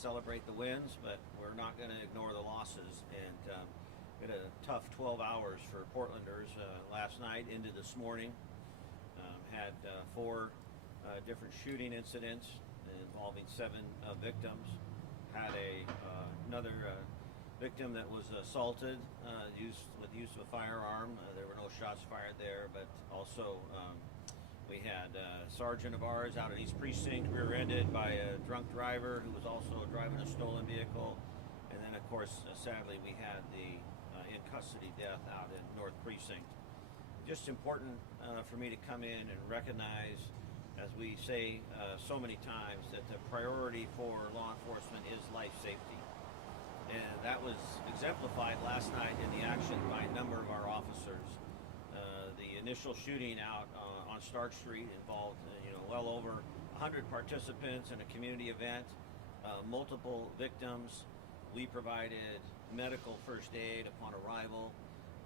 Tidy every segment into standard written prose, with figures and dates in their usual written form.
celebrate the wins, but we're not going to ignore the losses. And we had a tough 12 hours for Portlanders last night into this morning. Had four different shooting incidents involving seven victims. Had another victim that was assaulted with use of a firearm. There were no shots fired there, but also we had a sergeant of ours out in East Precinct rear-ended by a drunk driver who was also driving a stolen vehicle. And then, of course, sadly, we had the in-custody death out in North Precinct. Just important for me to come in and recognize, as we say so many times, that the priority for law enforcement is life safety. And that was exemplified last night in the action by a number of our officers. The initial shooting out on Stark Street involved, well over 100 participants in a community event, multiple victims. We provided medical first aid upon arrival,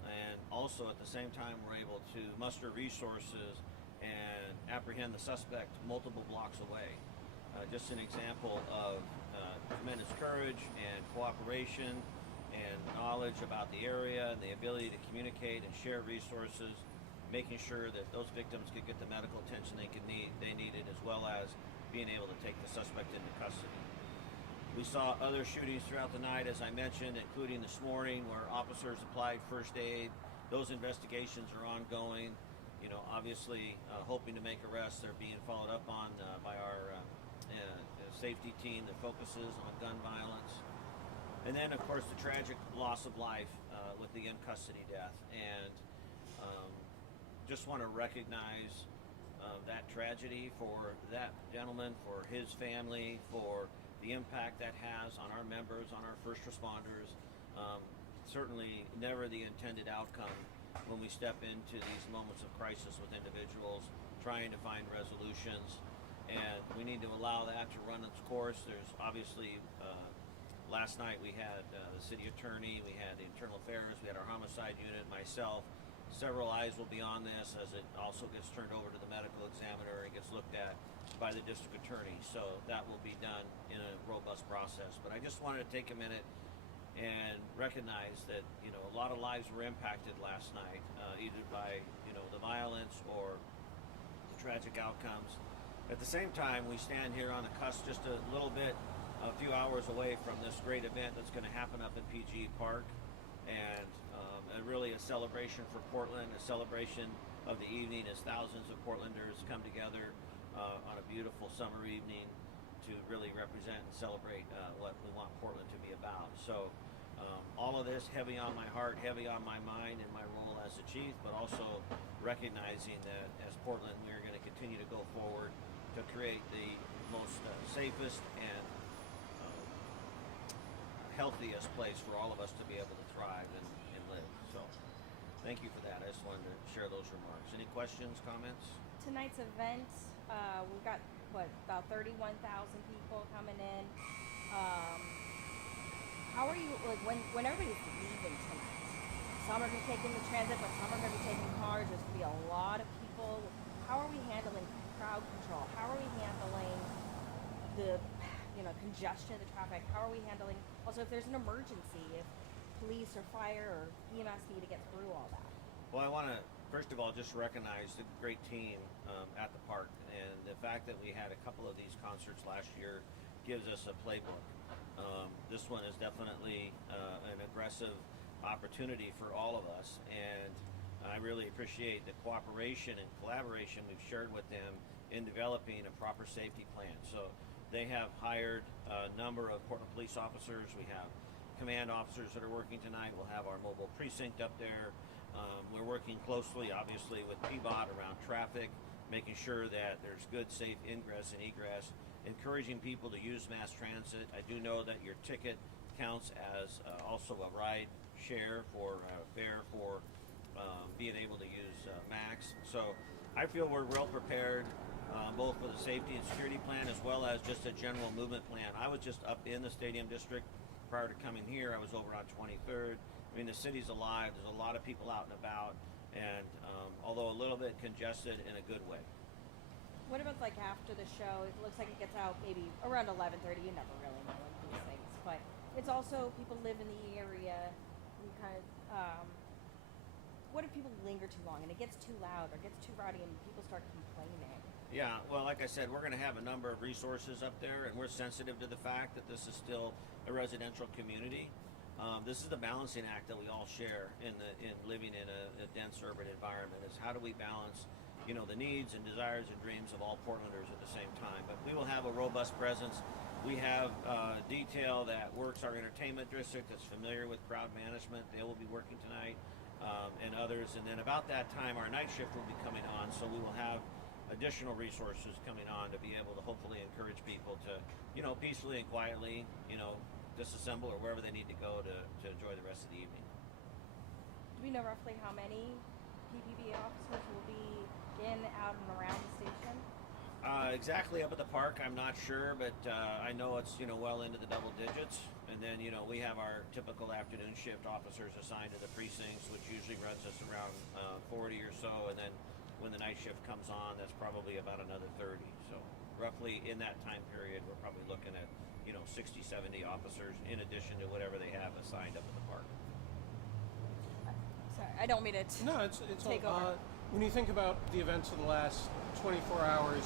and also at the same time we're able to muster resources and apprehend the suspect multiple blocks away. Just an example of tremendous courage and cooperation and knowledge about the area and the ability to communicate and share resources, making sure that those victims could get the medical attention they needed, as well as being able to take the suspect into custody. We saw other shootings throughout the night, as I mentioned, including this morning, where officers applied first aid. Those investigations are ongoing. Obviously, hoping to make arrests. They're being followed up on by our safety team that focuses on gun violence. And then, of course, the tragic loss of life with the in-custody death. And just want to recognize that tragedy for that gentleman, for his family, for the impact that has on our members, on our first responders. Certainly never the intended outcome when we step into these moments of crisis with individuals trying to find resolutions. And we need to allow that to run its course. There's obviously, last night we had the city attorney, we had the internal affairs, we had our homicide unit, myself. Several eyes will be on this as it also gets turned over to the medical examiner and gets looked at by the district attorney. So that will be done in a robust process. But I just wanted to take a minute and recognize that, a lot of lives were impacted last night, either by, the violence or the tragic outcomes. At the same time, we stand here on the cusp just a few hours away from this great event that's going to happen up in PG Park. And really a celebration for Portland, a celebration of the evening as thousands of Portlanders come together on a beautiful summer evening to really represent and celebrate what we want Portland to be about. So all of this heavy on my heart, heavy on my mind in my role as the chief, but also recognizing that as Portland, we are going to continue to go forward to create the most safest and healthiest place for all of us to be able to thrive and live. So thank you for that. I just wanted to share those remarks. Any questions, comments? Tonight's event, we've got about 31,000 people coming in. How are you, when everybody's leaving tonight? Some are going to be taking the transit, but some are going to be taking cars. There's going to be a lot of people. How are we handling crowd control? How are we handling the congestion of the traffic? How are we handling, also if there's an emergency, if police or fire or EMS need to get through all that? Well, I want to, first of all, just recognize the great team at the park. And the fact that we had a couple of these concerts last year gives us a playbook. This one is definitely an aggressive opportunity for all of us. And I really appreciate the cooperation and collaboration we've shared with them in developing a proper safety plan. So they have hired a number of Portland police officers. We have command officers that are working tonight. We'll have our mobile precinct up there. We're working closely, obviously, with PBOT around traffic, making sure that there's good, safe ingress and egress, encouraging people to use mass transit. I do know that your ticket counts as also a ride share for fare for being able to use MAX. So I feel we're well prepared, both for the safety and security plan as well as just a general movement plan. I was just up in the Stadium District prior to coming here. I was over on 23rd. I mean, the city's alive. There's a lot of people out and about, and although a little bit congested in a good way. What about after the show? It looks like it gets out maybe around 11:30. You never really know when but it's also people live in the area and kind of. What if people linger too long and it gets too loud or gets too rowdy and people start complaining? Yeah, well, like I said, we're going to have a number of resources up there, and we're sensitive to the fact that this is still a residential community. This is the balancing act that we all share in living in a dense urban environment. Is how do we balance, the needs and desires and dreams of all Portlanders at the same time? But we will have a robust presence. We have detail that works our entertainment district that's familiar with crowd management. They will be working tonight, and others. And then about that time, our night shift will be coming on, so we will have additional resources coming on to be able to hopefully encourage people to, peacefully and quietly, disassemble or wherever they need to go to enjoy the rest of the evening. Do we know roughly how many PPB officers will be in, out, and around the station? Exactly up at the park, I'm not sure, but I know it's well into the double digits. And then we have our typical afternoon shift officers assigned to the precincts, which usually runs us around 40 or so. And then when the night shift comes on, that's probably about another 30. So roughly in that time period, we're probably looking at 60, 70 officers in addition to whatever they have assigned up at the park. Sorry, I don't mean it. No, it's take all, over. when you think about the events of the last 24 hours,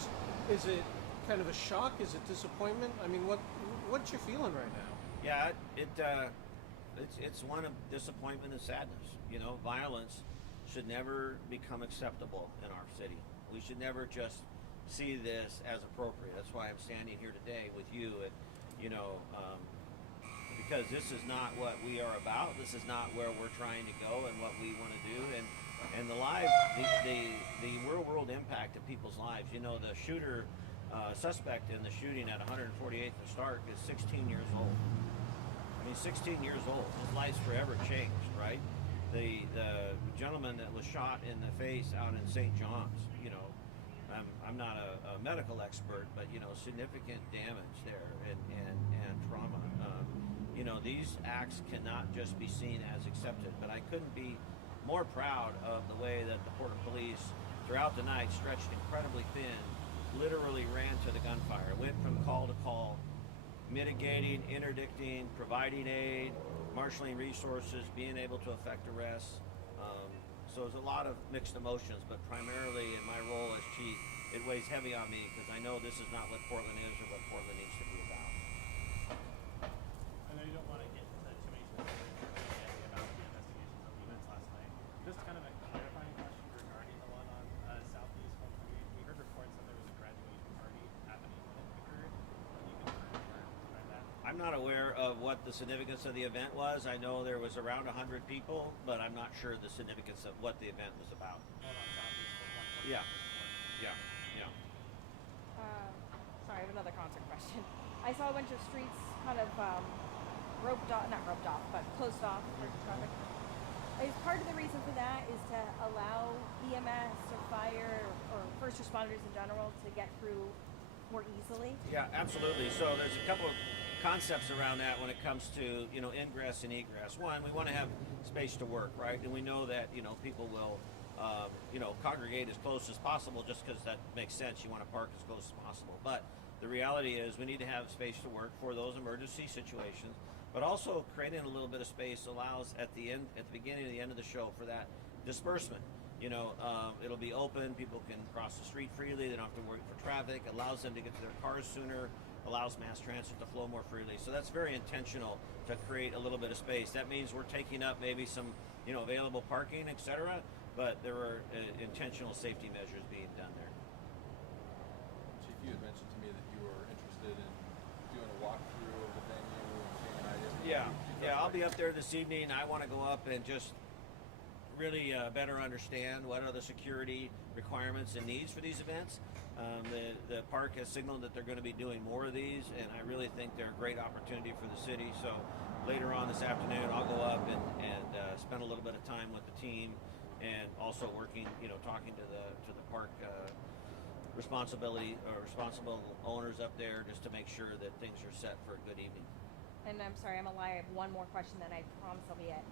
is it kind of a shock? Is it disappointment? I mean, what's your feeling right now? Yeah, it's one of disappointment and sadness. Violence should never become acceptable in our city. We should never just see this as appropriate. That's why I'm standing here today with you, and because this is not what we are about. This is not where we're trying to go and what we want to do. And the real world impact of people's lives. The shooter suspect in the shooting at 148th and Stark is 16 years old. I mean, 16 years old. His life's forever changed, right? The gentleman that was shot in the face out in St. John's, I'm not a medical expert, but significant damage there and trauma. These acts cannot just be seen as accepted. But I couldn't be more proud of the way that the Portland Police, throughout the night, stretched incredibly thin, literally ran to the gunfire, went from call to call, mitigating, interdicting, providing aid, marshaling resources, being able to effect arrests. So there's a lot of mixed emotions, but primarily in my role as chief, it weighs heavy on me because I know this is not what Portland is or what Portland needs to be about. I know you don't want to get into too many specifics about the investigations of the events last night. Just kind of a clarifying question regarding the one on Southeast 148. We heard reports that there was a graduation party happening when it occurred. Can you confirm or deny that? I'm not aware of what the significance of the event was. I know there was around 100 people, but I'm not sure the significance of what the event was about. Hold on, Southeast 148. Yeah. Yeah. Sorry, I have another concert question. I saw a bunch of streets kind of not roped off, but closed off for traffic. Is part of the reason for that is to allow EMS or fire or first responders in general to get through more easily? Yeah, absolutely. So there's a couple of concepts around that when it comes to ingress and egress. One, we want to have space to work, right? And we know that people will congregate as close as possible just because that makes sense. You want to park as close as possible. But the reality is we need to have space to work for those emergency situations, but also creating a little bit of space allows at the beginning and the end of the show for that disbursement. It'll be open. People can cross the street freely. They don't have to worry for traffic. Allows them to get to their cars sooner. Allows mass transit to flow more freely. So that's very intentional to create a little bit of space. That means we're taking up maybe some available parking, etc. But there are intentional safety measures being done there. Chief, you had mentioned to me that you were interested in doing a walkthrough of the venue and seeing an idea. Yeah, I'll be up there this evening. I want to go up and just really better understand what are the security requirements and needs for these events. The park has signaled that they're going to be doing more of these, and I really think they're a great opportunity for the city. So later on this afternoon, I'll go up and spend a little bit of time with the team, and also working, talking to the park responsible owners up there, just to make sure that things are set for a good evening. And I'm sorry, I'm a liar. I have one more question that I promise I'll be at.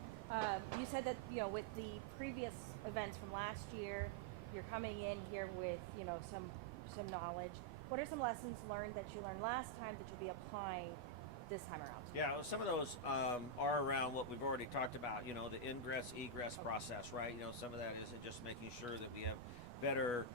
You said that with the previous events from last year, you're coming in here with some knowledge. What are some lessons learned that you learned last time that you'll be applying this time around? Yeah, well, some of those are around what we've already talked about. You know, the ingress egress process, right? You know, some of that is just making sure that we have better,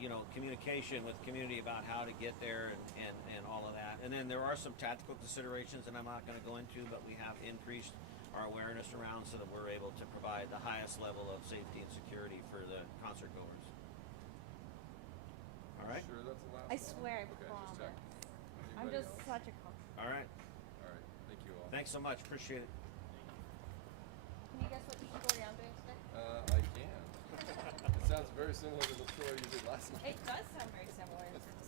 you know, communication with the community about how to get there and all of that. And then there are some tactical considerations that I'm not going to go into, but we have increased our awareness around so that we're able to provide the highest level of safety and security for the concert goers. All right. Sure, that's the last I one? swear, I Okay, promise. just checking. I'm Anybody just else? such a. All right. All right. Thank you all. Thanks so much. Appreciate it. Can you guess what Eagle Down doing today? I can. It sounds very similar to the story you did last night. It does sound very similar. It's